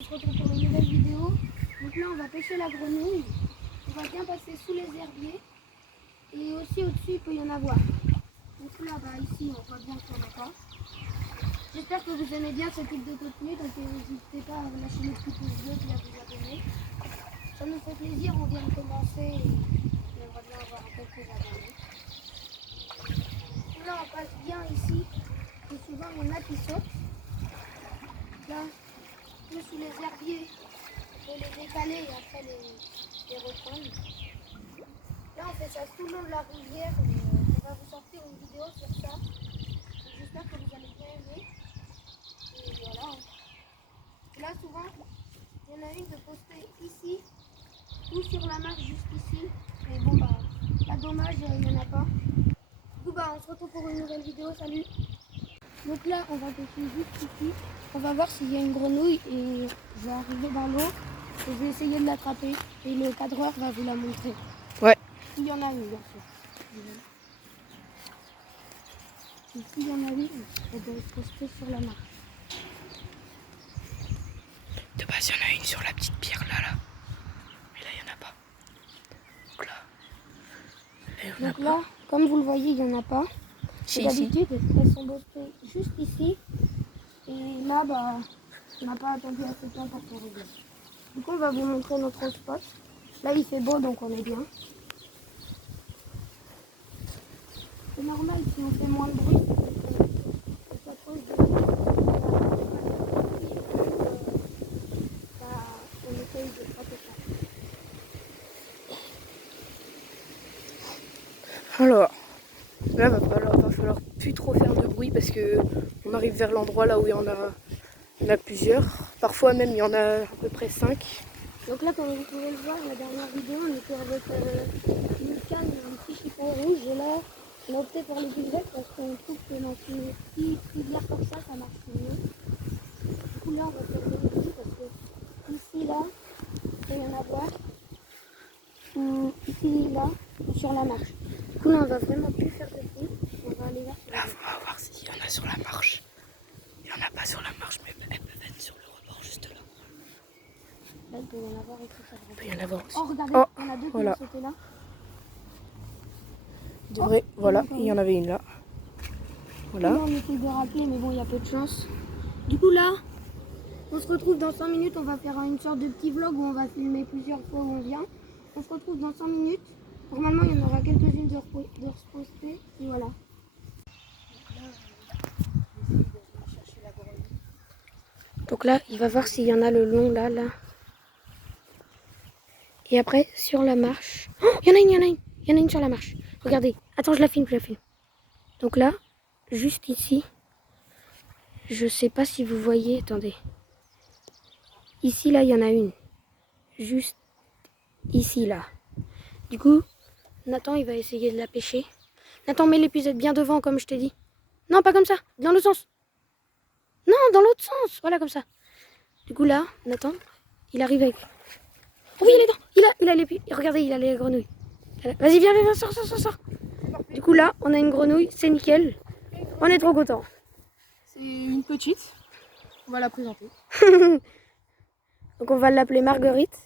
On se retrouve pour une nouvelle vidéo. Donc là on va pêcher la grenouille. On va bien passer sous les herbiers. Et aussi au-dessus il peut y en avoir. Donc là ici on voit bien qu'il n'y en a pas. J'espère que vous aimez bien ce type de contenu. Donc n'hésitez pas à lâcher le petit pouce bleu et à vous abonner. Ça nous fait plaisir, on vient de commencer et on aimerait bien avoir quelques abonnés. Là on passe bien ici. Et souvent il y en a qui sautent. Là, plus sous les herbiers. Il faut les décaler et après les reprendre. Là on fait ça tout le long de la rivière et on va vous sortir une vidéo sur ça. J'espère que vous allez bien aimer. Et voilà. Et là souvent il y en a une de poster ici ou sur la marche juste ici. Mais bon là dommage il n'y en a pas. Du coup on se retrouve pour une nouvelle vidéo. Salut. Donc là on va pêcher juste ici. On va voir s'il y a une grenouille et je vais arriver dans l'eau. Et je vais essayer de l'attraper et le cadreur va vous la montrer. Ouais. Il y en a une, bien sûr. Et s'il y en a une, elle doit être postée sur la marche. De base, il y en a une sur la petite pierre là. Mais là, il n'y en a pas. Donc là, comme vous le voyez, il n'y en a pas. Si, d'habitude, elles sont postées juste ici. Et là, on n'a pas attendu assez de temps pour qu'elles reviennent. Du coup, on va vous montrer notre spot. Là, il fait beau, donc on est bien. C'est normal si on fait moins de bruit. C'est à cause de... on essaye de frapper ça. Alors, là, va falloir plus trop faire de bruit parce que on arrive vers l'endroit là où il y en a plusieurs. Parfois même, il y en a à peu près 5. Donc là, comme vous pouvez le voir, la dernière vidéo, on était avec une canne et un petit chiffon rouge. Et là, on a opté pour les buvettes parce qu'on trouve que dans une petite rivière comme ça marche mieux. Du coup, là, on va faire des bruits parce que ici, là, il peut y en avoir. Ou ici, là, ou sur la marche. Du coup, là, on va vraiment plus faire de bruit. On va aller vers Là, on va voir s'il y en a sur la marche. Il n'y en a pas sur la marche, mais elles peuvent être sur le rebord juste là. Là, il peut y en avoir et tout ça. Il peut y en avoir aussi. Oh, regardez, Oh, il y en a deux qui voilà. ont sauté là. Voilà, il y en avait une là. Voilà. Là, on essaie de rappeler, mais bon, il y a peu de chance. Du coup, là, on se retrouve dans 5 minutes. On va faire une sorte de petit vlog où on va filmer plusieurs fois où on vient. On se retrouve dans 5 minutes. Normalement, il y en aura quelques-unes de repostées. Et voilà. Donc là, il va voir s'il y en a le long là. Et après, sur la marche. Oh, il y en a une, il y en a une. Il y en a une sur la marche. Regardez. Attends, je la filme. Donc là, juste ici. Je sais pas si vous voyez. Attendez. Ici, là, il y en a une. Juste ici, là. Du coup, Nathan, il va essayer de la pêcher. Nathan, mets l'épuisette bien devant, comme je t'ai dit. Non, pas comme ça. Dans l'autre sens. Non, dans l'autre sens. Voilà, comme ça. Du coup, là, Nathan, il arrive avec... Oh oui, il est dedans. Il a les... Regardez, il a les grenouilles. Vas-y, viens, sors. Du coup, là, on a une grenouille. C'est nickel. On est trop contents. C'est une petite. On va la présenter. Donc, on va l'appeler Marguerite.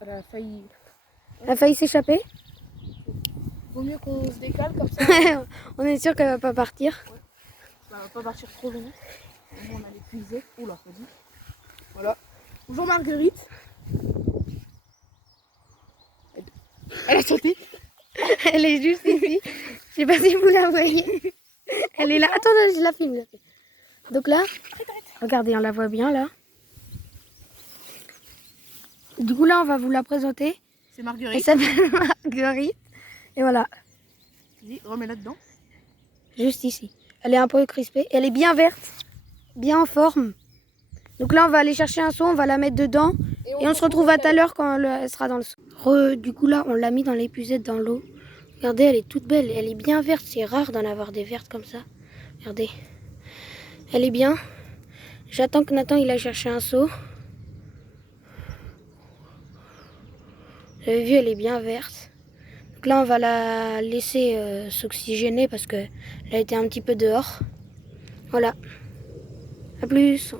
Elle a failli... Elle a failli s'échapper. Vaut mieux qu'on se décale comme ça. On est sûr qu'elle va pas partir. Ouais. Ça va pas partir trop loin. On a l'épuisette. Oula, vas-y. Voilà. Bonjour Marguerite. Elle a sauté. Elle est juste ici. Je sais pas si vous la voyez. Elle est là. Attends, je la filme. Donc là, regardez, on la voit bien là. Du coup là, on va vous la présenter. C'est Marguerite. Elle s'appelle Marguerite. Et voilà, Vas-y, remets-la dedans. juste ici. Elle est un peu crispée. Elle est bien verte, bien en forme. Donc là, on va aller chercher un seau, on va la mettre dedans. Et on se retrouve à tout à l'heure quand elle sera dans le seau. Du coup là, on l'a mis dans l'épuisette dans l'eau. Regardez, elle est toute belle. Elle est bien verte. C'est rare d'en avoir des vertes comme ça. Regardez. Elle est bien. J'attends que Nathan il aille chercher un seau. Vous avez vu, elle est bien verte. Donc là, on va la laisser s'oxygéner parce qu'elle a été un petit peu dehors. Voilà. A plus.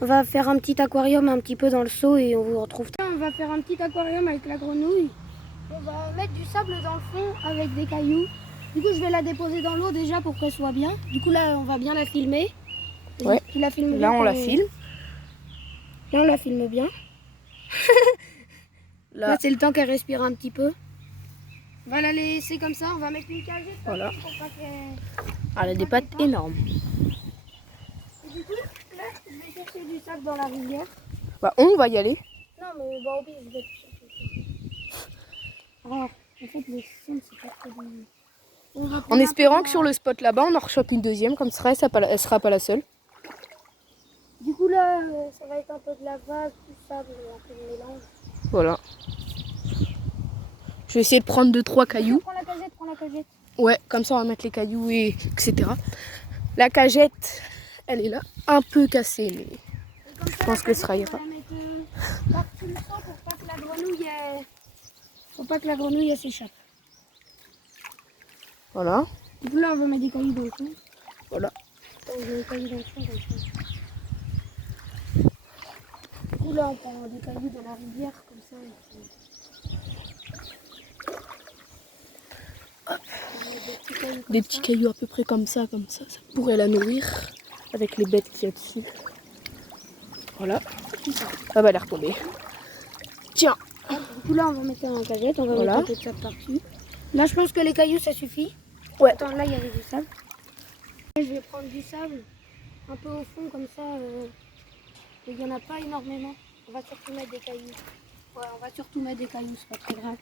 On va faire un petit aquarium un petit peu dans le seau et on vous retrouve. On va faire un petit aquarium avec la grenouille. On va mettre du sable dans le fond avec des cailloux. Du coup, je vais la déposer dans l'eau déjà pour qu'elle soit bien. Du coup, là, on va bien la filmer. Ouais. Tu la filmes Là, bien on la filme. Là, on la filme bien. Là, c'est le temps qu'elle respire un petit peu. On va la laisser comme ça. On va mettre une cagette. Voilà. Pour pas qu'elle... Elle a des pattes énormes. Et du coup, là, je vais chercher du sable dans la rivière. Bah, on va y aller. Non, mais bon, au pire, je vais chercher. Alors, en fait, les sons, c'est pas très bien. En espérant que sur le spot là-bas, on en rechoppe une deuxième, comme ça, elle sera pas la seule. Du coup, là, ça va être un peu de la vase, du sable, un peu de mélange. Voilà. Je vais essayer de prendre 2-3 cailloux. Prends la cagette. Ouais, comme ça, on va mettre les cailloux, et etc. La cagette, elle est là, un peu cassée, mais je pense que ça ira. On va la mettre partout le sang pour pas que la grenouille, faut pas que la grenouille s'échappe. Voilà. Du coup, là, on va mettre des cailloux dans le fond. Voilà. On met des cailloux dans le fond, comme ça. Du coup, là, on prend des cailloux de la rivière, comme ça. Hop. Des petits cailloux à peu près comme ça, ça pourrait la nourrir avec les bêtes qu'il y a dessus. Voilà. Ah bah elle est retombée. Tiens. Du coup, là, on va mettre dans la cagette, on va Voilà. mettre un peu de sable par-dessus. Là, je pense que les cailloux, ça suffit. Ouais. Attends, là, il y avait du sable. Là, je vais prendre du sable un peu au fond, comme ça. Il n'y en a pas énormément. On va surtout mettre des cailloux. Ouais, on va surtout mettre des cailloux, c'est pas très grave.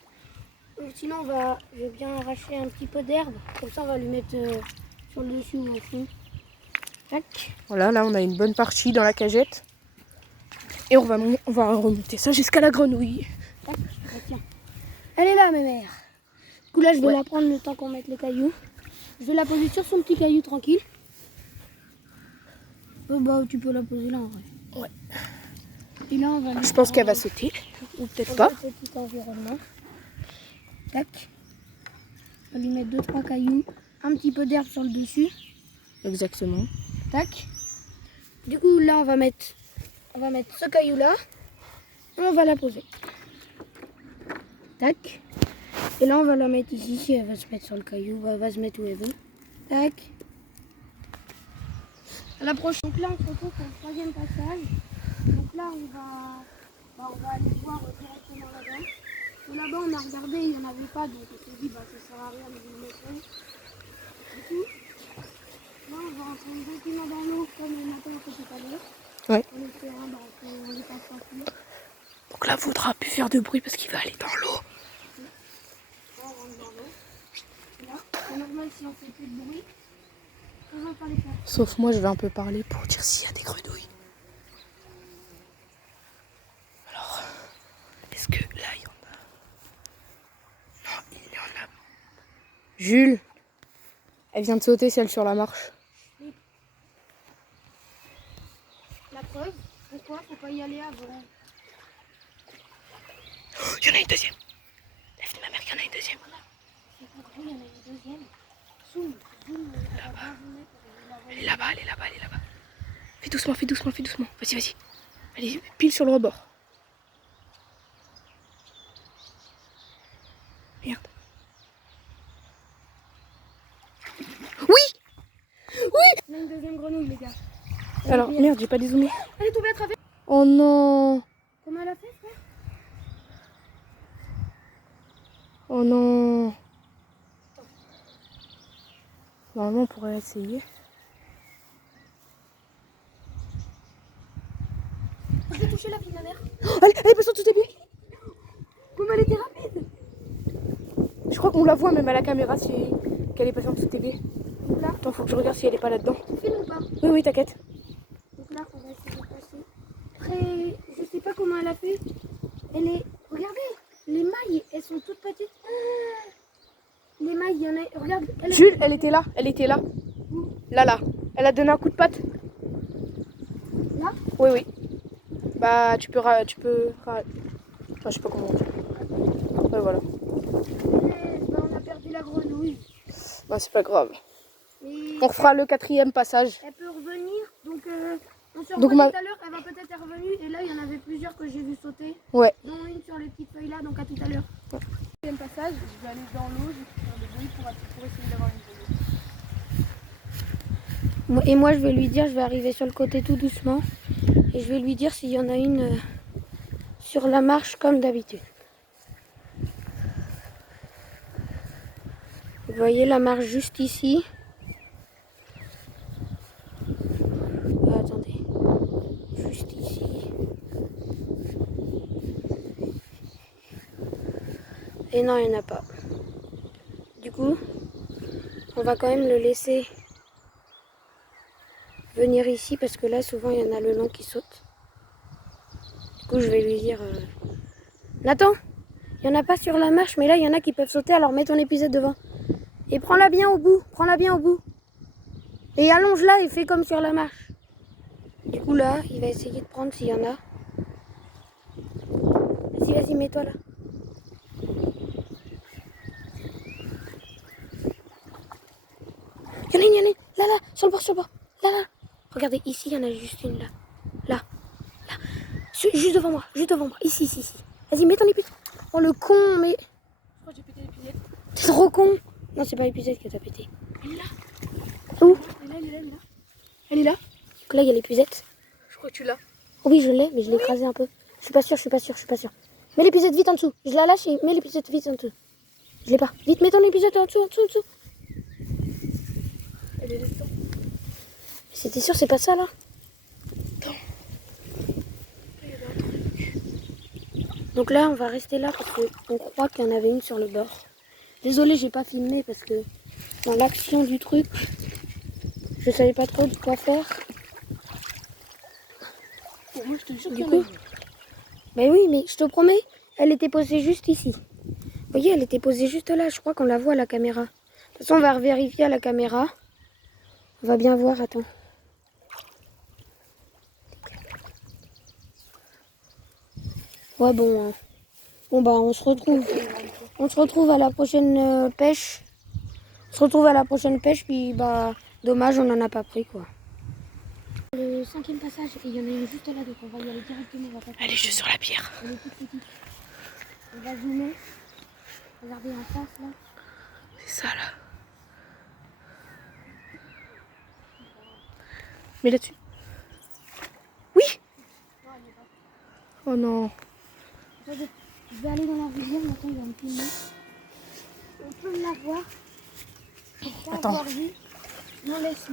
Sinon, je vais bien arracher un petit peu d'herbe. Comme ça, on va lui mettre sur le dessus ou au fond. Tac. Voilà, là on a une bonne partie dans la cagette. Et on va remonter ça jusqu'à la grenouille. Tac. Tiens. Elle est là, ma mère. Du coup, là, je vais la prendre le temps qu'on mette les cailloux. Je vais la poser sur son petit caillou tranquille. Bah, tu peux la poser là en vrai. Ouais. Et là, on va Je pense qu'elle va sauter. Ou peut-être pas. Petit environnement. Tac. On va lui mettre 2-3 cailloux. Un petit peu d'herbe sur le dessus. Exactement. Tac. Du coup, là, on va mettre ce caillou là. Et on va la poser. Tac. Et là, on va la mettre ici. Si elle va se mettre sur le caillou, elle va se mettre où elle veut. Tac. À la prochaine. Donc là, on se retrouve pour le troisième passage. Donc là, on va aller voir directement là-bas. Et là-bas, on a regardé, il n'y en avait pas, donc on s'est dit, ça sert à rien de le mettre. Du coup, là, on va rentrer directement dans l'eau, comme le matin, on fait tout à l'heure. Ouais. En espérant qu'on les passe pas plus. Donc là, il faudra plus faire de bruit parce qu'il va aller dans l'eau. Là, on rentre dans l'eau. Là, c'est normal si on fait plus de bruit. On va pas les faire. Sauf moi, je vais un peu parler pour dire s'il y a des grenouilles. Alors, est-ce que là, il y en a? Non, il y en a. Jules, elle vient de sauter celle sur la marche. La preuve, pourquoi faut pas y aller avant? Oh, il y en a une deuxième. Lève ma mère, il y en a une deuxième. C'est compris, il y en a une deuxième. Zoom. Là-bas. Elle est là-bas, elle est là-bas, elle est là-bas. Fais doucement, fais doucement, fais doucement. Vas-y, vas-y. Allez, pile sur le rebord. Merde. Oui! Oui! On a une deuxième grenouille, les gars. Alors, merde, j'ai pas dézoomé. Elle est tombée à travers. Oh non! Comment elle a fait, frère? Oh non! Normalement, on pourrait essayer. Je vais toucher la vie de ma mère. Oh, elle est passée en tout début! Comment elle était rapide? Je crois qu'on la voit même à la caméra si qu'elle est passée en dessous de TV. Là. Attends, faut que je regarde si elle est pas là-dedans. Tu filmes ou pas? Oui, oui, t'inquiète. Donc là, on va essayer de passer. Après, je sais pas comment elle a fait. Elle est... Regardez, les mailles, elles sont toutes petites. Ah, les mailles, il y en a... Regarde. Jules, elle était là, elle était là. Là, là. Elle a donné un coup de patte. Là? Oui, oui. Bah, tu peux... Enfin, je sais pas comment dire. Ouais, voilà. Bah, on a perdu la grenouille. Bah, c'est pas grave. Et On refera le 4e passage. elle peut revenir, donc on se Donc, revoit tout à l'heure. Elle va peut-être que j'ai vu sauter. Ouais. Dont une sur les petites feuilles là, donc à tout à l'heure. Deuxième passage, je vais aller dans l'eau, je vais faire des bruits pour essayer d'avoir une photo. Et moi je vais lui dire, je vais arriver sur le côté tout doucement. Et je vais lui dire s'il y en a une sur la marche comme d'habitude. Vous voyez la marche juste ici. Ah, attendez. Juste ici. Et non, il n'y en a pas. Du coup, on va quand même le laisser venir ici parce que là, souvent, il y en a le long qui saute. Du coup, je vais lui dire Nathan, il n'y en a pas sur la marche, mais là, il y en a qui peuvent sauter, alors mets ton épuisette devant. Et prends-la bien au bout, prends-la bien au bout. Et allonge-la et fais comme sur la marche. Du coup, là, il va essayer de prendre s'il y en a. Vas-y, vas-y, mets-toi là. Il y en a une, là, là, sur le bord, là, là. Regardez, ici, il y en a juste une, là. Là, là. Juste devant moi, ici, ici, ici. Vas-y, mets ton épuisette. Oh, le con, mais... Je crois que j'ai pété l'épuisette. T'es trop con. Non, c'est pas l'épuisette que t'as pété. Elle est là. Où? Elle est là, elle est là, elle est là. Elle est là. Donc là, il y a l'épuisette. Je crois que tu l'as. Oh oui, je l'ai, mais je l'ai écrasé un peu. Je suis pas sûre. Mets l'épuisette vite en dessous. Je la lâche et mets l'épuisette vite en dessous. Je l'ai pas. Vite, mets ton épuisette en dessous. Elle est là-dedans. C'était sûr, c'est pas ça, là? Attends. Il y avait un truc. Donc là, on va rester là parce qu'on croit qu'il y en avait une sur le bord. Désolée, j'ai pas filmé parce que dans l'action du truc, je savais pas trop de quoi faire. Pour moi, je te jure Du qu'il y en coup, a une. mais oui, mais je te promets, elle était posée juste ici. Vous voyez, elle était posée juste là. Je crois qu'on la voit à la caméra. De toute façon, on va vérifier à la caméra. On va bien voir, attends. Ouais, bon. Bon, bah, on se retrouve à la prochaine pêche. On se retrouve à la prochaine pêche, puis, bah, dommage, on n'en a pas pris, quoi. Le 5e passage, et il y en a une juste là, donc on va y aller directement. On va pas Elle est juste sur la pierre. Elle est toute petite. On va zoomer. Regardez en face, là. C'est ça, là. Mais là-dessus. Oui. Oh non. Je vais aller dans la rivière, maintenant il va me filmer. On peut la voir. Sans Attends. avoir vu. Non, laisse.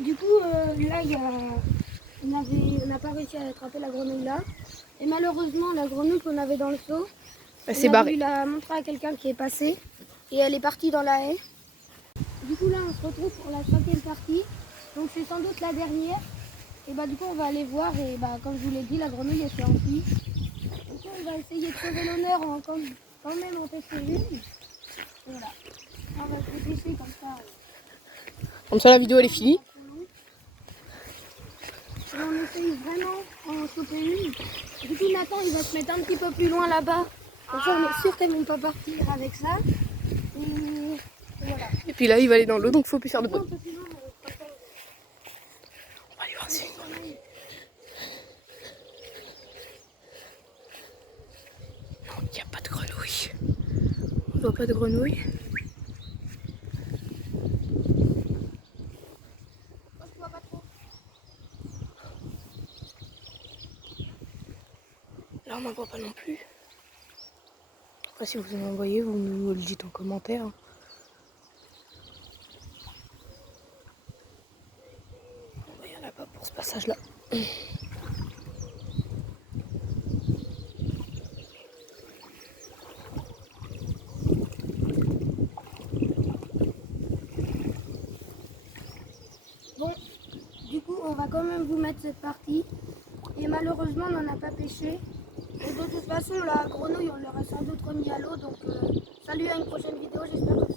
Du coup, là, on n'a pas réussi à attraper la grenouille là. Et malheureusement, la grenouille qu'on avait dans le seau, Elle on s'est a barrée. voulu la montrer à quelqu'un qui est passé. Et elle est partie dans la haie. Du coup, là, on se retrouve pour la 5e partie. Donc, c'est sans doute la dernière. Et bah, du coup, on va aller voir. Et bah, comme je vous l'ai dit, la grenouille, elle s'est enfuie. Du coup, on va essayer de sauver l'honneur quand même en pêcher une. Voilà. On va se pêcher comme ça. Comme ça, la vidéo, elle est finie. Et on essaye vraiment en choper une. Du coup, Nathan, il va se mettre un petit peu plus loin là-bas. Comme ça, on est sûr qu'elles ne vont pas partir avec ça. Et voilà. Et puis là, il va aller dans l'eau, donc faut plus faire de bruit. Un peu plus loin, on va faire- On va aller voir si c'est une grenouille. Non, il n'y a pas de grenouille. On voit pas de grenouille. Moi, je vois pas trop. Là, on n'en voit pas non plus. Après, si vous en voyez, vous nous le dites en commentaire. Il n'y en a pas pour ce passage-là. Bon, du coup, on va quand même vous mettre cette partie. Et malheureusement, on n'en a pas pêché. Et de toute façon, la grenouille, on l'aurait sans doute remis à l'eau. Donc, salut, à une prochaine vidéo. J'espère que